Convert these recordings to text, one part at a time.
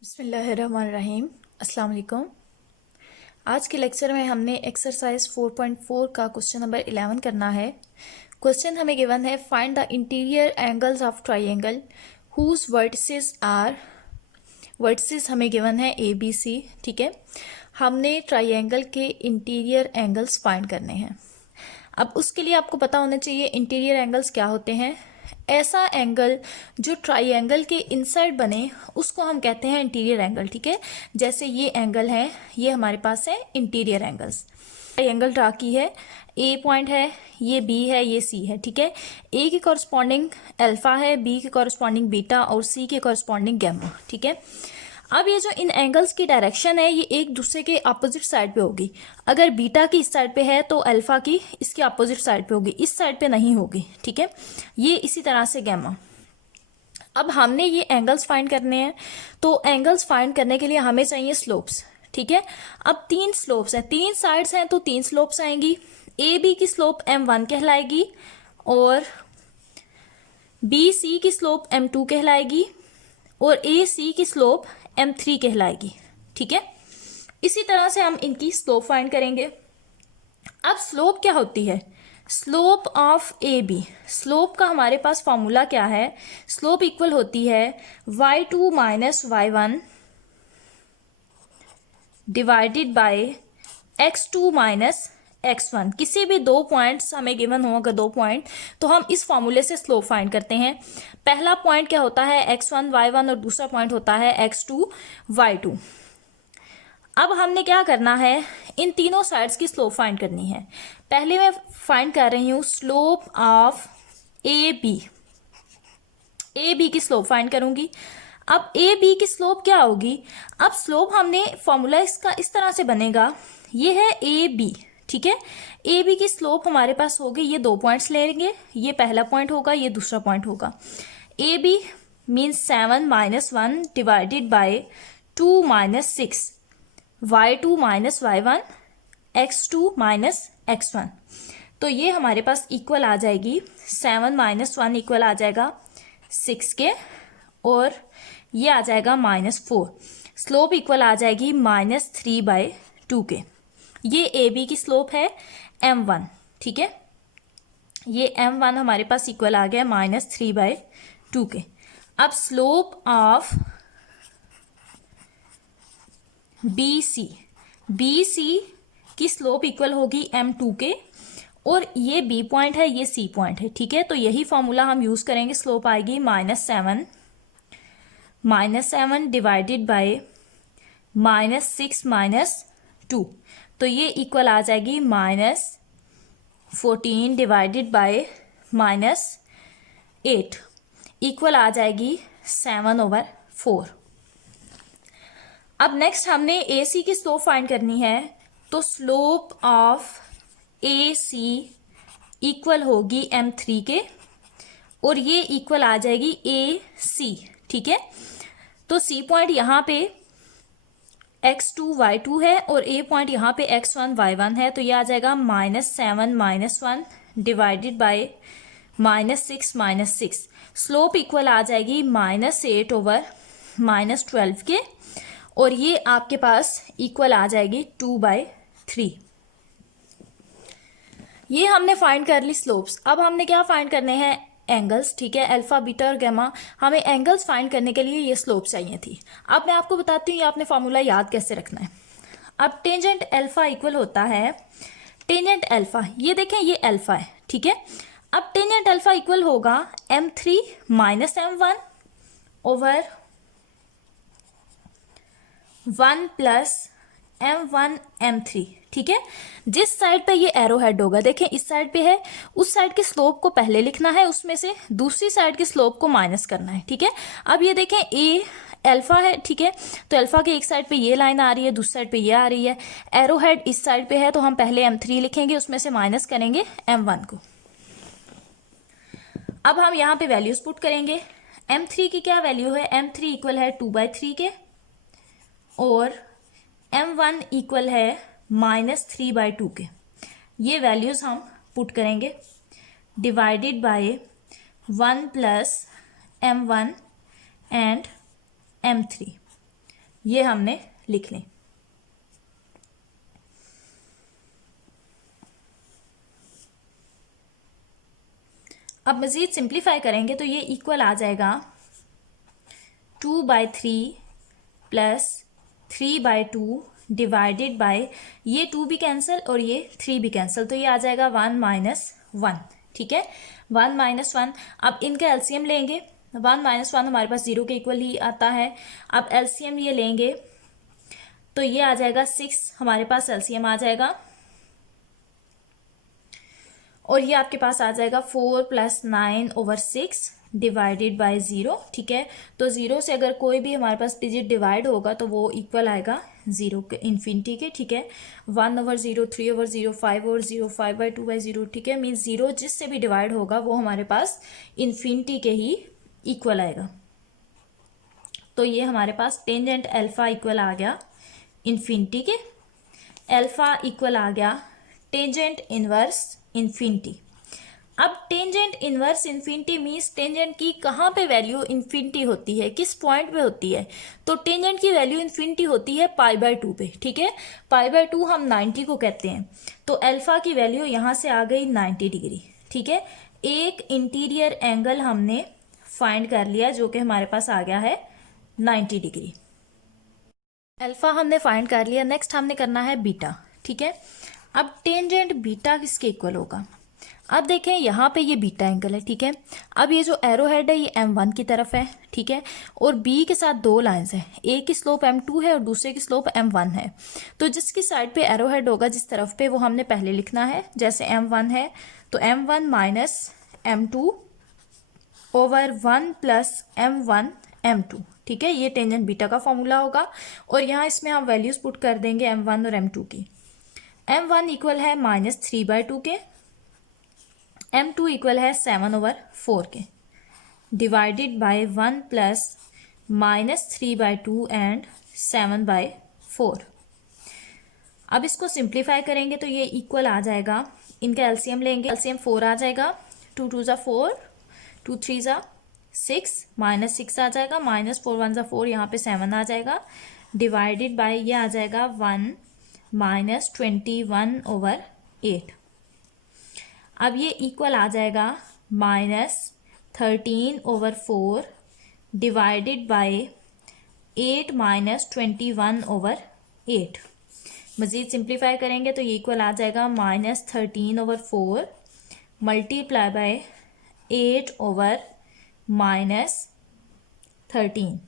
बिस्मिल्लाहिर्रहमानिर्रहीम। अस्सलाम वालेकुम। आज के लेक्चर में हमने एक्सरसाइज 4.4 का क्वेश्चन नंबर 11 करना है। क्वेश्चन हमें गिवन है, find the interior angles of triangle whose vertices are. Vertices हमें गिवन है ए बी सी। ठीक है, हमने ट्राइंगल के इंटीरियर एंगल्स फाइंड करने हैं। अब उसके लिए आपको पता होना चाहिए इंटीरियर एंगल्स क्या होते हैं। ऐसा एंगल जो ट्राइंगल के इनसाइड बने उसको हम कहते हैं इंटीरियर एंगल। ठीक है, जैसे ये एंगल है, ये हमारे पास है इंटीरियर एंगल्स। ट्राइंगल ड्रा की है, ए पॉइंट है, ये बी है, ये सी है। ठीक है, ए के कॉरस्पॉन्डिंग अल्फा है, बी के कॉरस्पॉन्डिंग बीटा और सी के कॉरस्पॉन्डिंग गैमा। ठीक है, अब ये जो इन एंगल्स की डायरेक्शन है ये एक दूसरे के अपोजिट साइड पे होगी। अगर बीटा की इस साइड पे है तो अल्फा की इसके अपोजिट साइड पे होगी, इस साइड पे नहीं होगी। ठीक है, ये इसी तरह से गैमा। अब हमने ये एंगल्स फाइंड करने हैं, तो एंगल्स फाइंड करने के लिए हमें चाहिए स्लोप्स। ठीक है, अब तीन स्लोप्स हैं, तीन साइड्स हैं तो तीन स्लोप्स आएंगी। ए बी की स्लोप m1 कहलाएगी और बी सी की स्लोप m2 कहलाएगी और ए सी की स्लोप m3 कहलाएगी। ठीक है, इसी तरह से हम इनकी स्लोप फाइंड करेंगे। अब स्लोप क्या होती है? Slope of A B, slope का हमारे पास फॉर्मूला क्या है? स्लोप इक्वल होती है y2 minus y1 divided by x2 minus x1। किसी भी दो पॉइंट्स हमें गिवन हो, अगर दो पॉइंट, तो हम इस फॉर्मूले से स्लोप फाइंड करते हैं। पहला पॉइंट क्या होता है? x1 y1 और दूसरा पॉइंट होता है x2 y2। अब हमने क्या करना है, इन तीनों साइड्स की स्लोप फाइंड करनी है। पहले मैं फाइंड कर रही हूं slope of A B. A B की स्लोप फाइंड करूंगी। अब ए बी की स्लोप क्या होगी? अब स्लोप हमने फॉर्मूला इसका इस तरह से बनेगा, ये है ए बी। ठीक है, ए बी की स्लोप हमारे पास होगी, ये दो पॉइंट्स लेंगे, ये पहला पॉइंट होगा, ये दूसरा पॉइंट होगा। A B means 7 minus 1 divided by 2 minus 6, y2 minus y1 x2 minus x1। तो ये हमारे पास इक्वल आ जाएगी 7 माइनस 1 इक्वल आ जाएगा 6 के और ये आ जाएगा -4। स्लोप इक्वल आ जाएगी -3/2 के। ये ए बी की स्लोप है m1। ठीक है, ये m1 हमारे पास इक्वल आ गया -3/2 के। अब स्लोप ऑफ बी सी की स्लोप इक्वल होगी m2 के और ये बी पॉइंट है, ये सी पॉइंट है। ठीक है, तो यही फॉर्मूला हम यूज करेंगे। स्लोप आएगी -7 डिवाइडेड बाय -6 -2, तो ये इक्वल आ जाएगी -14 डिवाइडेड बाय -8 इक्वल आ जाएगी 7/4। अब नेक्स्ट हमने ए सी की स्लोप फाइंड करनी है, तो slope of A C equal होगी m3 के और ये इक्वल आ जाएगी ए सी। ठीक है, तो सी पॉइंट यहाँ पे x2 y2 है और ए पॉइंट यहाँ पे x1 y1 है, तो ये आ जाएगा -7 -1 डिवाइडेड बाय -6 -6। स्लोप इक्वल आ जाएगी -8/-12 के और ये आपके पास इक्वल आ जाएगी 2/3। ये हमने फाइंड कर ली स्लोप्स। अब हमने क्या फाइंड करने हैं? एंगल्स। ठीक है, अल्फा बीटा और गैमा। हमें एंगल्स फाइंड करने के लिए ये स्लोप चाहिए थी। अब मैं आपको बताती हूँ ये आपने फॉर्मूला याद कैसे रखना है। अब टेंजेंट अल्फा इक्वल होता है टेंजेंट अल्फा, ये देखें ये अल्फा है। ठीक है, अब टेंजेंट अल्फा इक्वल होगा m3 minus m1 over 1 plus m1 m3। ठीक है, जिस साइड पे ये एरो हेड होगा, देखें इस साइड पे है, उस साइड की स्लोप को पहले लिखना है, उसमें से दूसरी साइड की स्लोप को माइनस करना है। ठीक है, अब ये देखें ए अल्फा है। ठीक है, तो अल्फा के एक साइड पे ये लाइन आ रही है, दूसरी साइड पे ये आ रही है। एरो हेड इस साइड पे है तो हम पहले m3 लिखेंगे, उसमें से माइनस करेंगे m1 को। अब हम यहाँ पे वैल्यूज पुट करेंगे। m3 की क्या वैल्यू है? m3 इक्वल है 2/3 के और m1 इक्वल है -3/2 के। ये वैल्यूज हम पुट करेंगे divided by 1 plus m1 and m3। ये हमने लिख लें। अब मज़ीद सिंप्लीफाई करेंगे तो ये इक्वल आ जाएगा 2/3 प्लस 3/2 डिवाइडेड बाय, ये 2 भी कैंसिल और ये 3 भी कैंसिल, तो ये आ जाएगा 1 - 1। ठीक है, 1 - 1। अब इनका एलसीएम लेंगे, 1 - 1 हमारे पास 0 के इक्वल ही आता है। अब एलसीएम ये लेंगे तो ये आ जाएगा 6, हमारे पास एलसीएम आ जाएगा, और ये आपके पास आ जाएगा 4 + 9/6 डिवाइडेड बाय 0। ठीक है, तो 0 से अगर कोई भी हमारे पास डिजिट डिवाइड होगा तो वो इक्वल आएगा 0 के, इन्फिनिटी के। ठीक है, 1/0, 3/0, 5/0, 5/2/0। ठीक है, मीन्स 0 जिससे भी डिवाइड होगा वो हमारे पास इन्फिनिटी के ही इक्वल आएगा। तो ये हमारे पास टेंजेंट अल्फा इक्वल आ गया इन्फिनिटी के, अल्फा इक्वल आ गया टेंजेंट इनवर्स इन्फिनिटी। अब tangent inverse infinity means tangent की कहाँ पे वैल्यू इन्फिनिटी होती है, किस पॉइंट पे होती है। तो टेंजेंट की वैल्यू इन्फिनिटी होती है π/2 पे। ठीक है, π/2 हम 90 को कहते हैं, तो अल्फा की वैल्यू यहाँ से आ गई 90 डिग्री। ठीक है, एक इंटीरियर एंगल हमने फाइंड कर लिया जो कि हमारे पास आ गया है 90 डिग्री। अल्फा हमने फाइंड कर लिया, नेक्स्ट हमने करना है बीटा। ठीक है, अब टेंजेंट बीटा किसके इक्वल होगा। अब देखें यहाँ पे ये बीटा एंगल है। ठीक है, अब ये जो एरो हेड है ये m1 की तरफ है। ठीक है, और b के साथ दो लाइंस है, एक की स्लोप m2 है और दूसरे की स्लोप m1 है। तो जिसकी साइड पे एरो हेड होगा जिस तरफ पे, वो हमने पहले लिखना है। जैसे m1 है तो m1 - m2 over 1 + m1 m2। ठीक है, ये टेंजेंट बीटा का फॉर्मूला होगा, और यहाँ इसमें हम वैल्यूज पुट कर देंगे m1 और m2 की। m1 इक्वल है -3/2 के, m2 इक्वल है 7/4 के, डिवाइडेड बाय 1 + -3/2 एंड 7/4। अब इसको सिंप्लीफाई करेंगे तो ये इक्वल आ जाएगा, इनका एलसीएम लेंगे, एलसीएम 4 आ जाएगा, 2 × 2 = 4, 2 × 3 = 6, -6 आ जाएगा, -4 × 1 = 4, यहाँ पे 7 आ जाएगा, डिवाइडेड बाय ये आ जाएगा 1 - 21/8। अब ये इक्वल आ जाएगा -13/4 डिवाइडेड बाय 8 - 21/8। मज़ीद सिंप्लीफाई करेंगे तो ये इक्वल आ जाएगा -13/4 मल्टीप्लाई बाय 8/-13।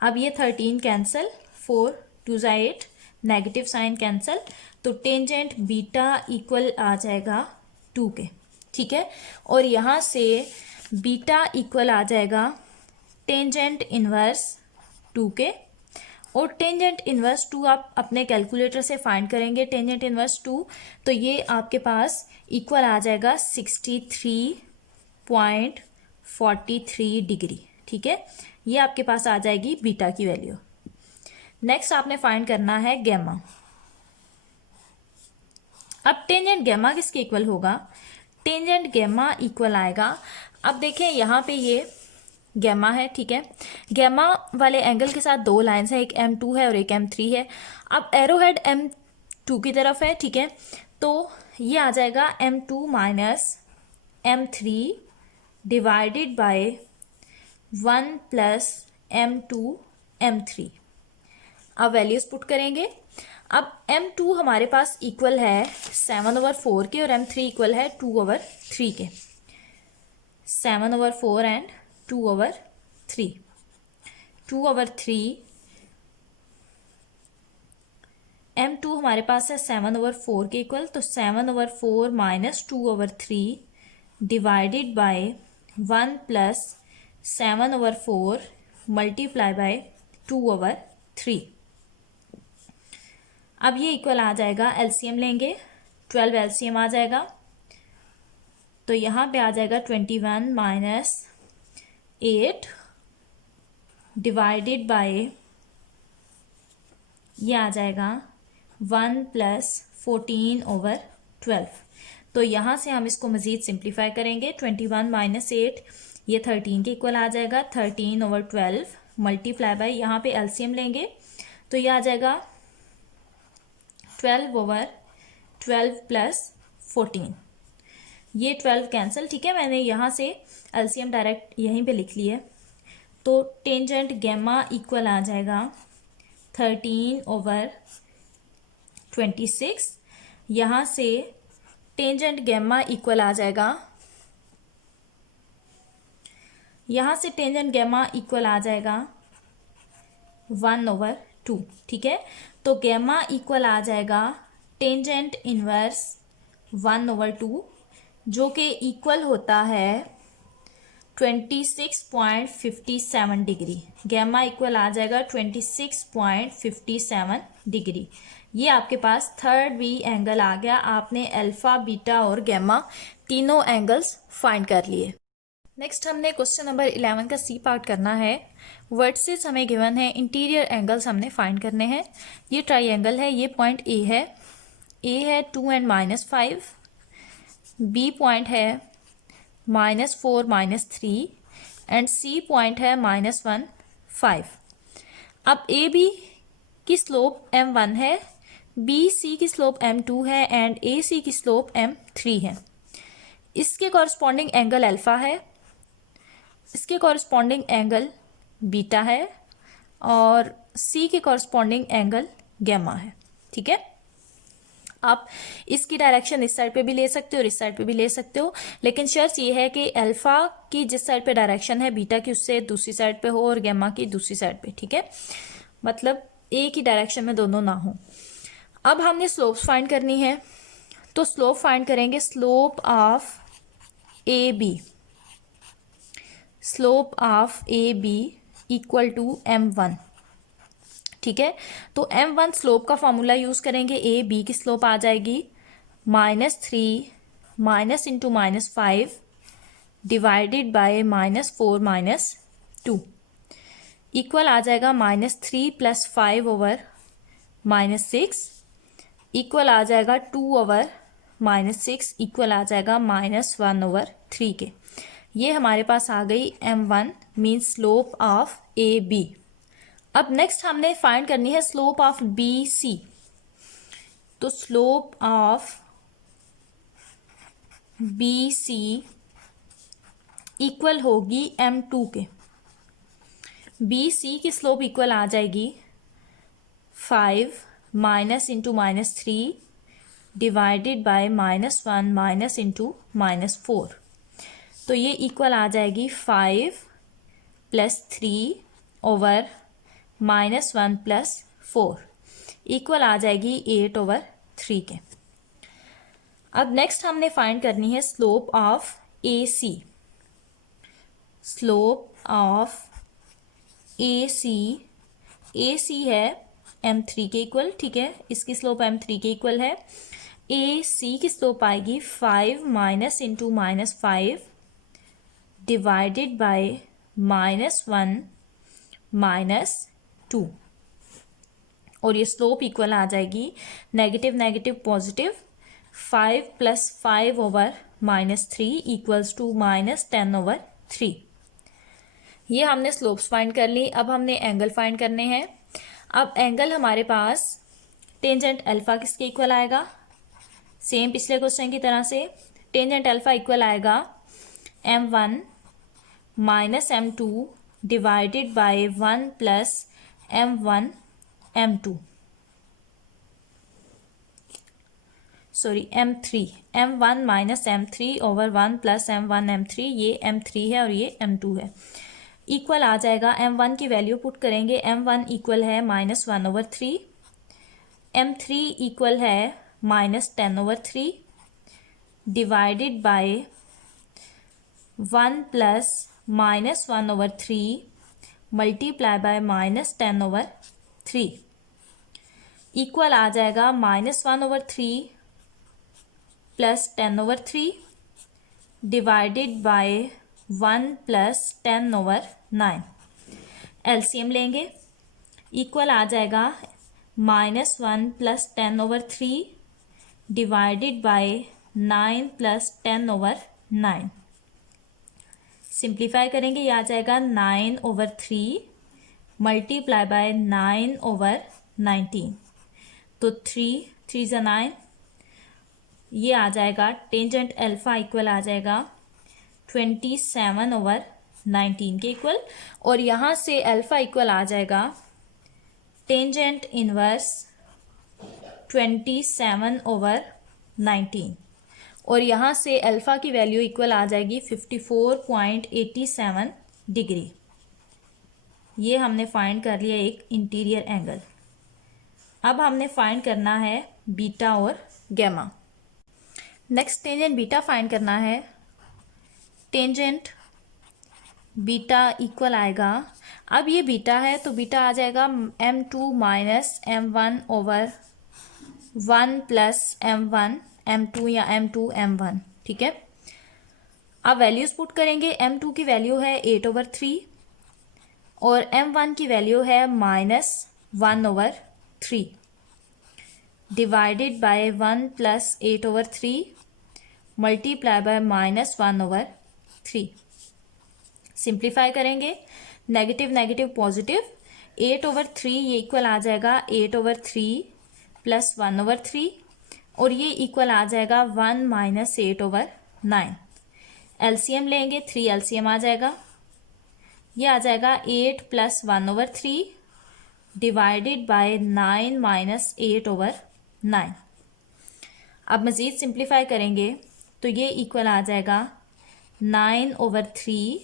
अब ये 13 कैंसिल, 4 × 2 = 8, नेगेटिव साइन कैंसिल, तो टेंजेंट बीटा इक्वल आ जाएगा 2 के। ठीक है, और यहाँ से बीटा इक्वल आ जाएगा टेंजेंट इनवर्स 2 के, और टेंजेंट इनवर्स 2 आप अपने कैलकुलेटर से फाइंड करेंगे। टेंजेंट इनवर्स 2 तो ये आपके पास इक्वल आ जाएगा 63.43 डिग्री। ठीक है, ये आपके पास आ जाएगी बीटा की वैल्यू। नेक्स्ट आपने फाइंड करना है गैमा। अब टेंजेंट गैमा किसके इक्वल होगा, टेंजेंट गैमा इक्वल आएगा, अब देखें यहाँ पे ये गैमा है। ठीक है, गैमा वाले एंगल के साथ दो लाइंस हैं, एक m2 है और एक m3 है। अब एरो हेड m2 की तरफ है। ठीक है, तो ये आ जाएगा m2 - m3 divided by 1 + m2 m3। अब वैल्यूज पुट करेंगे। अब m2 हमारे पास इक्वल है 7/4 के, और m3 इक्वल है 2/3 के, 7/4 एंड 2/3। 2/3 m2 हमारे पास है 7/4 के इक्वल, तो 7/4 - 2/3 डिवाइडेड बाय 1 + 7/4 मल्टीप्लाई बाय 2/3। अब ये इक्वल आ जाएगा, एलसीएम लेंगे, 12 एलसीएम आ जाएगा, तो यहाँ पे आ जाएगा 21 - 8 डिवाइडेड बाय ये आ जाएगा 1 + 14/12। तो यहाँ से हम इसको मज़ीद सिंप्लीफाई करेंगे, 21 - 8 ये 13 के इक्वल आ जाएगा, 13/12 मल्टीप्लाई बाय, यहाँ पे एलसीएम लेंगे तो ये आ जाएगा 12/12 प्लस 14, ये 12 कैंसिल, ठीक है। मैंने यहाँ से एलसीएम डायरेक्ट यहीं पे लिख लिया, तो टेंजेंट गैमा इक्वल आ जाएगा 13/26। यहाँ से टेंजेंट गैमा इक्वल आ जाएगा, यहाँ से टेंजेंट गैमा इक्वल आ जाएगा 1/2, ठीक है। तो गैमा इक्वल आ जाएगा टेंजेंट इनवर्स 1/2, जो कि इक्वल होता है 26.57 डिग्री। गैमा इक्वल आ जाएगा 26.57 डिग्री। ये आपके पास थर्ड बी एंगल आ गया। आपने अल्फा, बीटा और गैमा तीनों एंगल्स फाइंड कर लिए। नेक्स्ट हमने क्वेश्चन नंबर 11 का सी पार्ट करना है। वर्टिसेस हमें गिवन है, इंटीरियर एंगल्स हमने फाइंड करने हैं। ये ट्राइंगल है, ये पॉइंट ए है, 2 and -5, बी पॉइंट है -4 -3 एंड सी पॉइंट है -1 5। अब ए बी की स्लोप m1 है, बी सी की स्लोप m2 है एंड ए सी की स्लोप m3 है। इसके कॉरस्पॉन्डिंग एंगल अल्फा है, इसके कॉरस्पॉन्डिंग एंगल बीटा है और सी के कॉरस्पॉन्डिंग एंगल गैमा है, ठीक है। आप इसकी डायरेक्शन इस साइड पे भी ले सकते हो और इस साइड पे भी ले सकते हो, लेकिन शर्त ये है कि अल्फा की जिस साइड पे डायरेक्शन है बीटा की उससे दूसरी साइड पे हो और गैमा की दूसरी साइड पे, ठीक है। मतलब एक ही डायरेक्शन में दोनों ना हो। अब हमने स्लोप्स फाइंड करनी है, तो स्लोप फाइंड करेंगे। Slope of A B, slope of A B equal to m1, ठीक है। तो m1 स्लोप का फॉर्मूला यूज करेंगे। ए बी की स्लोप आ जाएगी -3 minus into -5 divided by -4 -2 equal आ जाएगा -3 + 5/-6 इक्वल आ जाएगा 2/-6 इक्वल आ जाएगा -1/3 के। ये हमारे पास आ गई m1 means slope of A B. अब नेक्स्ट हमने फाइंड करनी है स्लोप ऑफ बी सी। तो slope of B C equal होगी m2 के। बी सी की स्लोप इक्वल आ जाएगी 5 minus into -3 divided by -1 minus into -4। तो ये इक्वल आ जाएगी 5 + 3 ओवर -1 + 4 इक्वल आ जाएगी 8/3 के। अब नेक्स्ट हमने फाइंड करनी है slope of A C. Slope of A C है m3 के इक्वल, ठीक है। इसकी स्लोप m3 के इक्वल है। ए सी की स्लोप आएगी 5 माइनस इंटू -5 डिवाइडेड बाय -1 -2 और ये स्लोप इक्वल आ जाएगी negative negative positive 5 + 5/-3 equals to -10/3। ये हमने स्लोप्स फाइंड कर ली। अब हमने एंगल फाइंड करने हैं। अब एंगल हमारे पास टेंजेंट अल्फा किसके इक्वल आएगा, सेम पिछले क्वेश्चन की तरह से। टेंजेंट अल्फा इक्वल आएगा m1 - m2 divided by 1 + m1 m2 sorry m3 m1 - m3 over 1 + m1 m3। ये m3 है और ये m2 है। इक्वल आ जाएगा, m1 की वैल्यू पुट करेंगे। m1 इक्वल है -1/3, m3 इक्वल है -10/3 divided by 1 + -1/3 multiply by -10/3 equal आ जाएगा -1/3 + 10/3 डिवाइडेड बाय 1 + 10/9। एलसीएम लेंगे, इक्वल आ जाएगा -1 + 10/3 डिवाइडेड बाय 9 + 10/9। सिंप्लीफाई करेंगे, ये आ जाएगा 9/3 मल्टीप्लाई बाय 9/19, तो 3 × 9, ये आ जाएगा टेंजेंट अल्फा इक्वल आ जाएगा 27/19 के इक्वल, और यहाँ से अल्फा इक्वल आ जाएगा टेंजेंट इनवर्स 27/19, और यहाँ से अल्फा की वैल्यू इक्वल आ जाएगी 54.87 डिग्री। ये हमने फाइंड कर लिया एक इंटीरियर एंगल। अब हमने फाइंड करना है बीटा और gamma. Next tangent beta find करना है। टेंजेंट बीटा इक्वल आएगा, अब ये बीटा है तो बीटा आ जाएगा m2 minus m1 over 1 plus m1 m2 या m2 m1, ठीक है। अब वैल्यूज पुट करेंगे। m2 की वैल्यू है 8/3 और m1 की वैल्यू है -1/3 divided by 1 plus 8/3 multiply by -1/3। Simplify करेंगे, नेगेटिव नेगेटिव पॉजिटिव, 8/3 ये इक्वल आ जाएगा 8/3 प्लस 1/3, और ये इक्वल आ जाएगा 1 माइनस 8/9। एलसीएम लेंगे, 3 एलसीएम आ जाएगा, ये आ जाएगा 8 प्लस 1/3 डिवाइडेड बाय 9 माइनस 8/9। अब मज़ीद सिंप्लीफाई करेंगे तो ये इक्वल आ जाएगा 9/3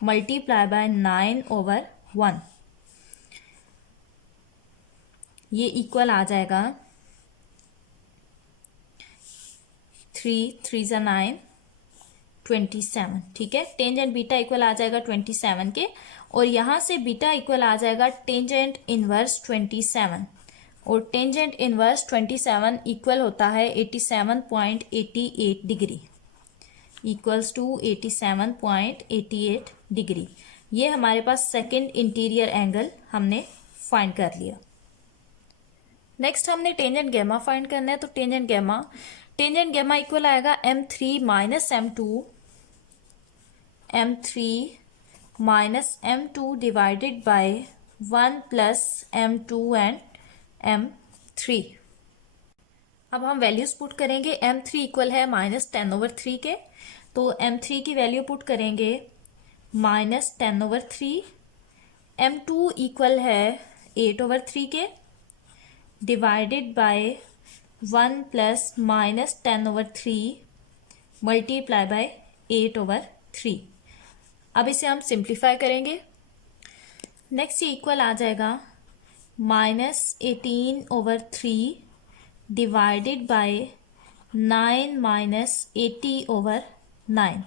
मल्टीप्लाई बाय 9/1, ये इक्वल आ जाएगा 3 3 × 9 27, ठीक है। टेंजेंट बीटा इक्वल आ जाएगा 27 के, और यहाँ से बीटा इक्वल आ जाएगा टेंजेंट इनवर्स 27, और टेंजेंट इनवर्स 27 इक्वल होता है 87.88 डिग्री, इक्वल्स टू 87.88 डिग्री। ये हमारे पास सेकंड इंटीरियर एंगल हमने फाइंड कर लिया। नेक्स्ट हमने टेंजेंट गैमा फाइंड करना है, तो टेंजेंट गैमा इक्वल आएगा m3 minus m2 divided by 1 plus m2 and m3। अब हम वैल्यूज पुट करेंगे। m3 इक्वल है -10/3 के, तो m3 की वैल्यू पुट करेंगे -10/3। m2 इक्वल है 8/3 के divided by 1 plus -10/3 multiply by 8/3। अब इसे हम सिंप्लीफाई करेंगे। नेक्स्ट ये इक्वल आ जाएगा -18/3 डिवाइडेड बाय 9 माइनस 80/9।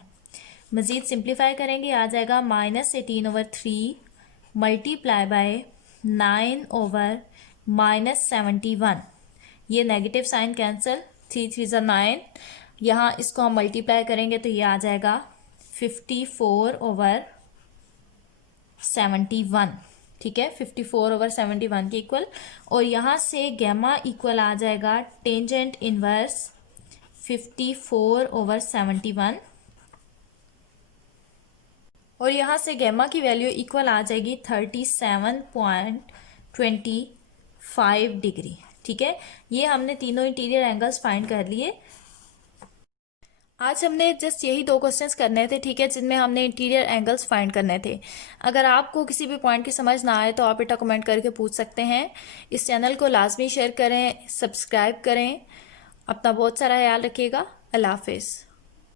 मज़ीद सिंप्लीफाई करेंगे, आ जाएगा -18/3 मल्टीप्लाई बाय 9/-71। ये नेगेटिव साइन कैंसिल, 3 3 × 9, यहाँ इसको हम मल्टीप्लाई करेंगे तो ये आ जाएगा 54/71, ठीक है, 54/71 के इक्वल। और यहाँ से गैमा इक्वल आ जाएगा टेंजेंट इनवर्स 54/71, और यहाँ से गैमा की वैल्यू इक्वल आ जाएगी 37.25 डिग्री, ठीक है। ये हमने तीनों इंटीरियर एंगल्स फाइंड कर लिए। आज हमने जस्ट यही 2 क्वेश्चंस करने थे, ठीक है, जिनमें हमने इंटीरियर एंगल्स फाइंड करने थे। अगर आपको किसी भी पॉइंट की समझ ना आए तो आप बेटा कमेंट करके पूछ सकते हैं। इस चैनल को लाजमी शेयर करें, सब्सक्राइब करें। अपना बहुत सारा ख्याल रखिएगा। अल्लाह हाफिज़।